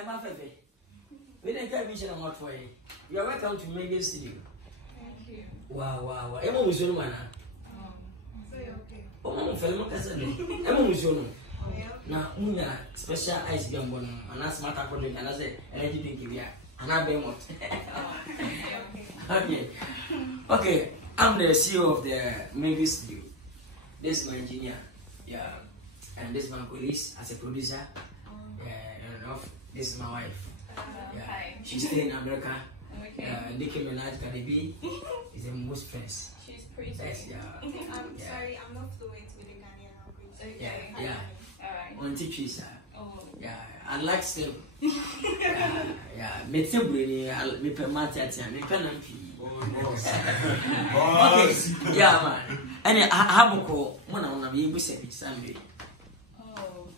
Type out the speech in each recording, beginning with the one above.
Emma Fefe. We didn't get vision on what for you. You're welcome to Megan Studio. Thank you. Wow. Emma was your man. Okay. Oh, fellow cousin. Emma was your man. Now, Una special ice gum and that's matter for and I say, energy drink here. And I be Okay, I'm the CEO of the Megan Studio. This is my engineer. Yeah. And this is my police as a producer. This is my wife. Hi. She's still in America. Okay. Nicki Minaj, Cardi B is the most friends. She's pretty. Yes, yeah. I'm sorry, I'm not fluent with the Ghanaian language. Okay. Yeah. Alright. On teachers. Oh. Yeah, I like still. Yeah. Me too, me per match, me pen and pee. Okay. Yeah, man. And I have a call when I want to be able to say it Sunday. Oh.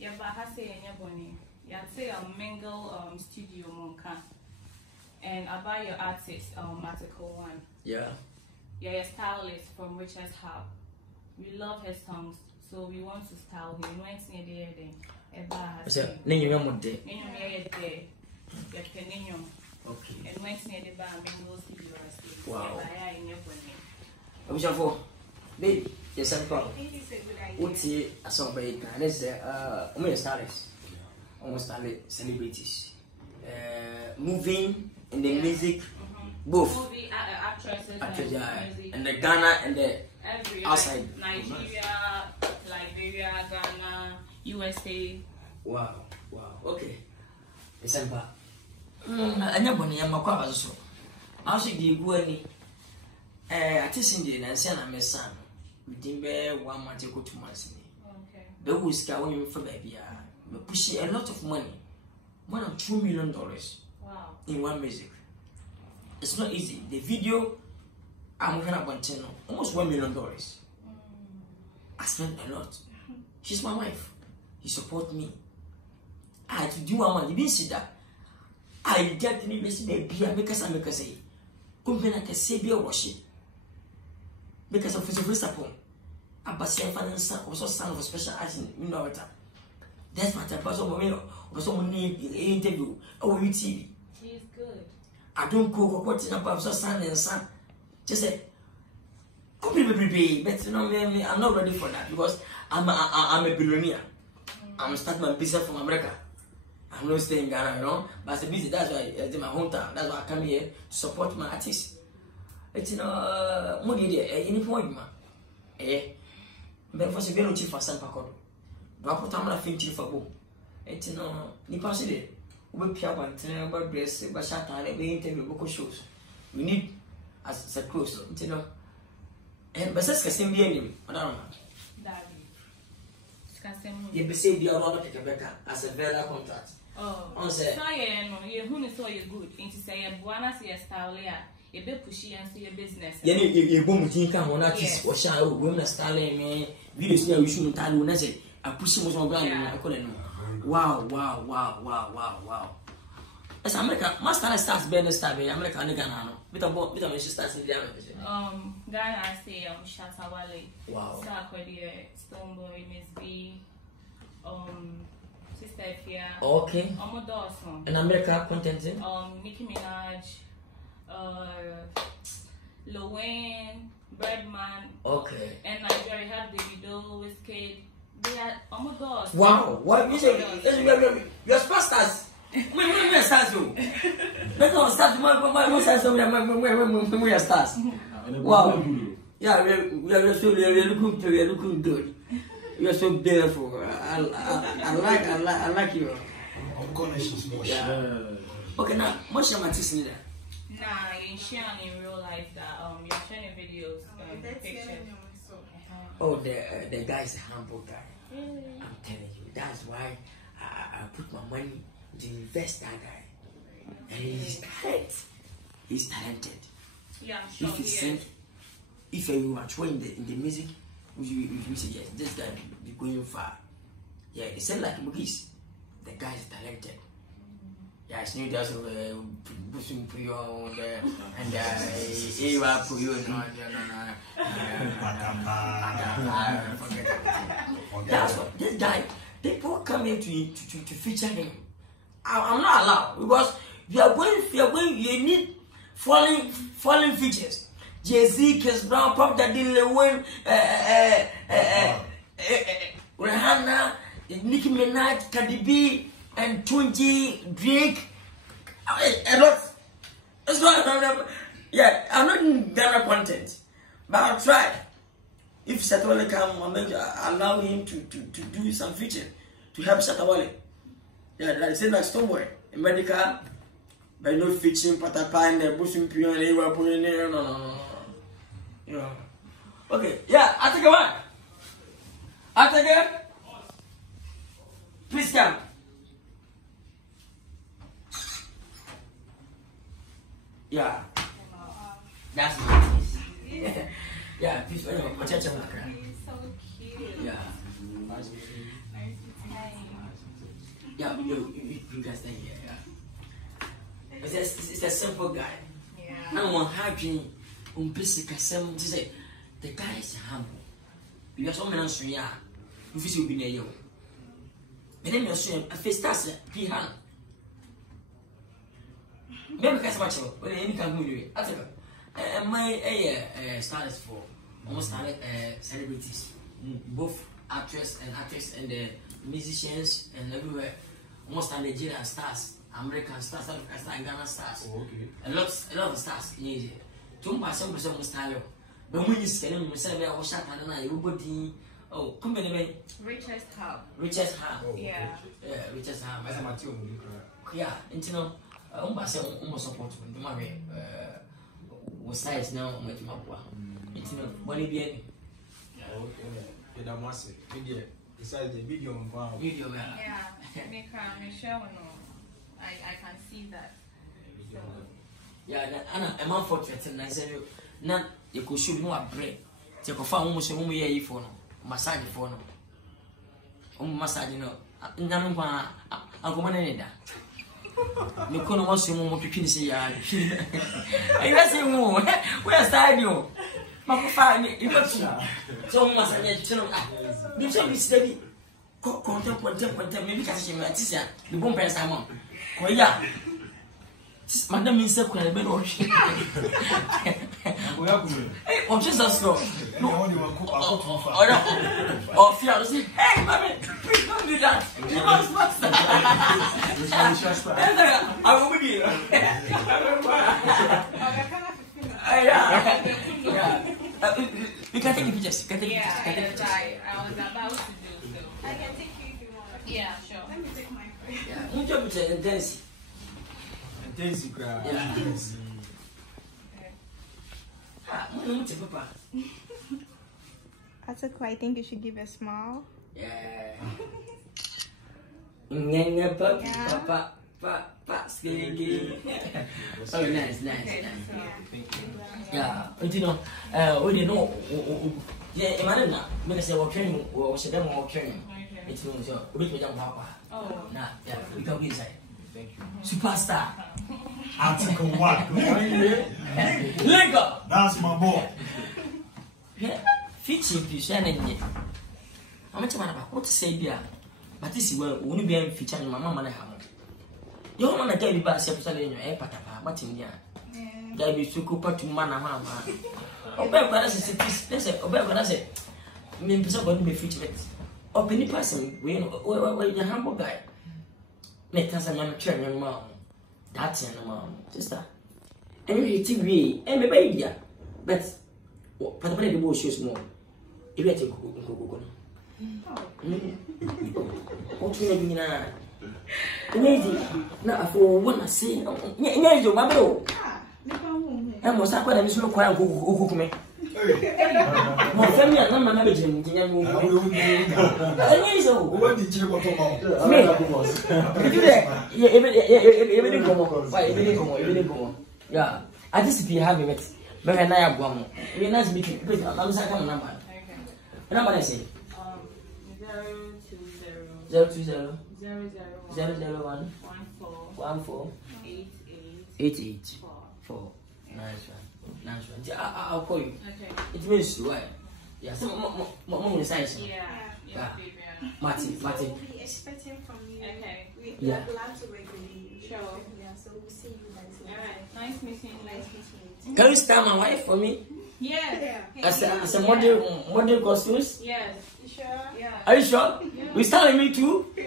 Yeah, but I say in your bonnie. Yeah, say a mingle studio monka. And about your artist, Article 1. Yeah. Yeah, your stylist from Richard's Hub. We love his songs, so we want to style him. When it's near the end, So, name your mom day. Okay. Okay. And when it's near the bar, mingle studio. Wow. Yeah, in your bonnie. I'm sure for baby, yes, I'm proud. I think it's a good idea. What's it? I saw by this almost stylist, almost celebrities, moving in the music, both Movie actresses actors, and music. and the Ghana and the Everywhere. outside. Nigeria, Liberia, Ghana, USA. Wow. Okay. It's a bar. I never knew my car so. I should be going. I think in the Nancy and my son. Within 1 month, you go 2 months. Okay. The who's going for baby. Push a lot of money. More than $2 million Wow. in one music. It's not easy. The video, I'm gonna want almost $1 million. I spent a lot. She's my wife. He support me. I had to do one. You didn't see that. I get the best baby. I make us say, come here and say be a worship. Because of his first upon. I was also son of a special agent. You know it. That's what I was on interview. Oh, you see. He's good. I don't cook what's up of son and son. Just say, oh, baby, but you know, me, I'm not ready for that because I'm a billionaire. I'm starting my business from America. I'm not staying in Ghana, you know, but as a business, that's why it's my hometown. That's why I come here to support my artists. It's money there, any point, man. But for severe chief for San Paco. Do I put on my finching for boom? It's Nipa City. We pay one about dress, but shut down every interview book shows. We need as a close, you know. And but that's the same being, Madame. You be say the other Quebec as a better contract. Oh, on say, so yeah, no, you who saw you good. Into say, Buana see a style, you be pushy and see your business. You boom think I'm on artist or show women styling me. Videos now, you shouldn't tell you, Nancy. I push him on ground. I couldn't know. Wow. As America, master starts better start America and Ghana. Bit of she starts in the Ghana, I say, Shatawale. Wow. Sarkodie, Stoneboy, Miss B, Sister Fia. Okay. Dawson. And America content. Nicki Minaj, Lil Wayne, Breadman. Okay. And Nigeria have Davido, Wizkid. They are Dawson. Wow. What you say? You're stars. When stars you? Let's not start my stars. Wow. Yeah, we are looking good. You are so beautiful. I like you. Yeah. Okay, now what's your artist there? Nah, you're sharing in real life that you're sharing videos, pictures. Oh, the guy is a humble guy. I'm telling you, that's why I put my money to invest that guy. And he's talented. Yeah, I'm sure. If he sing, if you are trying in the music, you say yes, this guy be going far. Yeah, they say like Mugis, the guy is talented. Yeah, it's new just pushing Puyo and Eva Puyo That's what this guy, people come here to feature him. I'm not allowed because you need falling features. Jay-Z, Chris Brown, Pop Daddy, Lil Wayne, Rihanna, Nicki Minaj, Cardi B, and Tunji, Drake. A lot. That's why I'm not in Ghana content, but I'll try. If Satawale come, I'll allow him to do some feature to help Satawale. Yeah, like say like Stoneboy, in medical, but no featuring Patapine, the Bushing Pion, they were putting in. No. You know. Okay, yeah, I take a one. I take it. Please come. Yeah. That's my taste. Yeah, please, He's so cute. Yeah. Yeah, you guys think, yeah. It's a simple guy. Yeah. Now, one happy, basic, to say, the guy is humble. You are so many answering, yeah. You feel be near you. And then you're saying, a face that's a hand. Maybe because much of any can do it. I think my stylist for almost celebrities, both actors and the musicians and everywhere. Almost Nigerian stars, American stars, South African stars, Ghana stars. Oh, okay. A lot of stars in Asia. 2% style. But when you say them, you say I was shot and everybody. Oh, come on, Richest Hub. Richest Ham. Oh, Yeah. Yeah, Richest Ham. As a Matthew, Yeah, and you know, almost support the marry. Was size now, much more. It's not money being. okay. That must be besides the video on wow. Video, Yeah. Michelle, no. I can see that. So, yeah, I'm out for 29. I said, now you could shoot more bread. Take a farm almost a woman here for no. Massage for no. Massage, you know. Nampa, I'll go on. You couldn't want to move to Kinsey. I say, more. Where's that you? Mama, find it. You got so much. I need to know. You tell me, steady. Contempt, maybe catch him at Tisha. The bomb pass I'm on. Oh, yeah. Madam is so quiet, but oh, shit. Oh, just a slow. No, or fear to say, hey, mommy, please don't do that. You must not. I will be. You can take pictures. yeah, I was about to do so. I can take you if you want. Yeah, sure. Let me take my phone. Yeah, you jump to intense. Intense crowd. Yeah. Papa. Atsuko, I think you should give a smile. Yeah. Papa, skilly. Oh, nice. Yeah, but you know, we know. Yeah, imagine now. When I say we're training, we're training. It's no so. We can jump papa. Oh. Nah, yeah, we can be inside. Thank you. Superstar. Article 1. Link up. That's my boy. Yeah, feature please, and I'm not what to say there. But this is where we won't be featuring my mama. You don't want to tell me about September in your air patapa, but in there. There be to coop to mana mama. Obey what I said, obey what I said. Me person going to be featured. Open the person, we the humble guy. Let us a train mom. That's your mom, sister. And you TV, and the baby, but for the money the bush more. If you take Google. What you mean? Now, for one I say, yes, your mother. I must have quite a miserable choir who cook me. My family and my marriage in the young woman. What did you want to know? Yeah, I just be having it. But I have one. We're nice meeting. I'm saying number. Number I say 020 001 14 88 4. Nice one. I'll call you. Okay. It means what? Yeah, so mom is nice. Yeah. Martin. We'll be expecting from you. Okay. We Yeah. are glad to work with Sure. Yeah, so we'll see you guys All later. right. Nice meeting you. Nice meeting you. Can you stand my wife for me? Yes. As a model costumes? Yes. You sure? Yeah. Are you sure? Yeah. We stand with me too? 100%.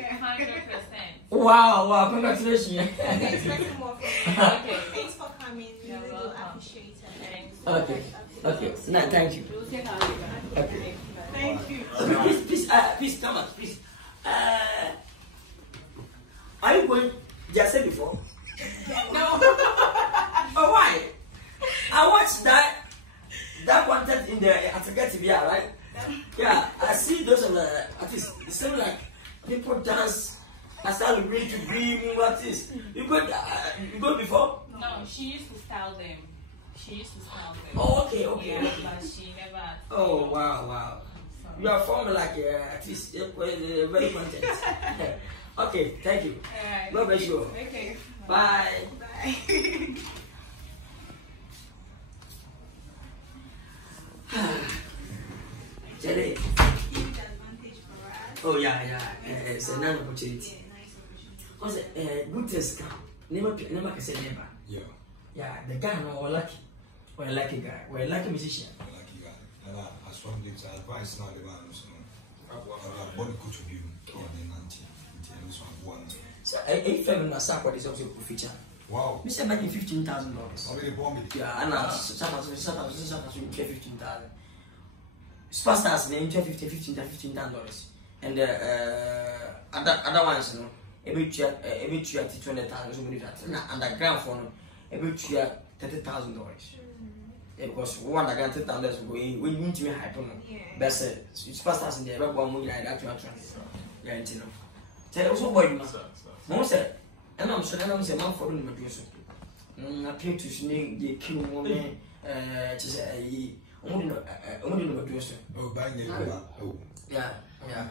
Wow, congratulations. We're expecting more from you. Okay. Thanks for coming. We You're really do welcome. appreciate it. Thanks. Okay. No, thank you. We'll take our leave. Okay. Thank you. Please, come on, please. Are you going? Did I say before? No. Oh, why? I watched that content in the Africa TV, right? Yeah, I see those of the artists. It seems like people dance. I started really to dream what is. You go before? No, she used to style them. Oh, okay. Yeah, but she never. Oh, wow. You are forming like at least very content. Okay, thank you. Alright. God bless you. Okay. Bye. Bye. Jelly. Huge advantage for us. Oh yeah. It's a non opportunity. Yeah, nice opportunity. Because good test never can say never. Yeah, the guy no lucky. We're a lucky guy. We're a lucky musician. Lucky guy. And I strongly advise now the man who's body coach of you in the 19. So a family na sa kwa this also feature. Wow. Me say money $15,000. How many bomb it? Yeah, and some pay 15,000. Superstars they enjoy $15,000. And other ones, you know, every year 200,000 so many that. Na underground for no, every year $30,000. Yeah, because one underground $30,000 going when you need to be hype no. But superstars in there, every one money like that to yeah, you know. Tell also boy, no say. And I'm sure I'm saying man for the material. Appear to snake the kill woman. To say only no material. Oh, bang it. Oh. Yeah.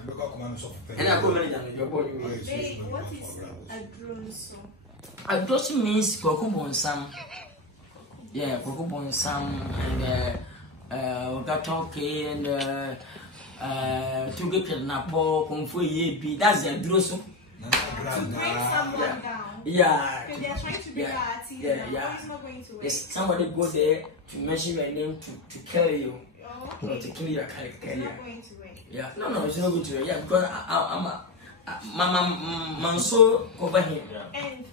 Look out, command of And I put money down your body. Babe, what is a drone so? A dosi means Kokubon Sam. Yeah, Kokubon Sam and Gatoke and to get Napo, Kung Fu Ye, that's a drosso. Bring someone down. Yeah. Because they're trying to be Yeah. artists. Yeah. It's not going to work. Yes, somebody goes there to mention your name to kill you. Oh, You know, okay. to kill your character. It's not going to work. Yeah. No, it's not good to yeah, because I'm my so over him. And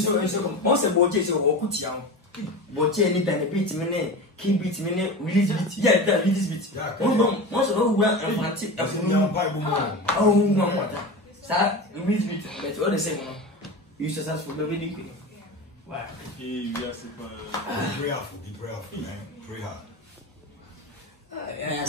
so most of what is your walk down. But any than beat me, king beat me, release beat. Yeah, that release beat. Most of all who are romantic. Oh, one water. Sir, release beat. That's all the same. You successful, baby. Wow. Be prayerful, man. Pray hard. Yeah,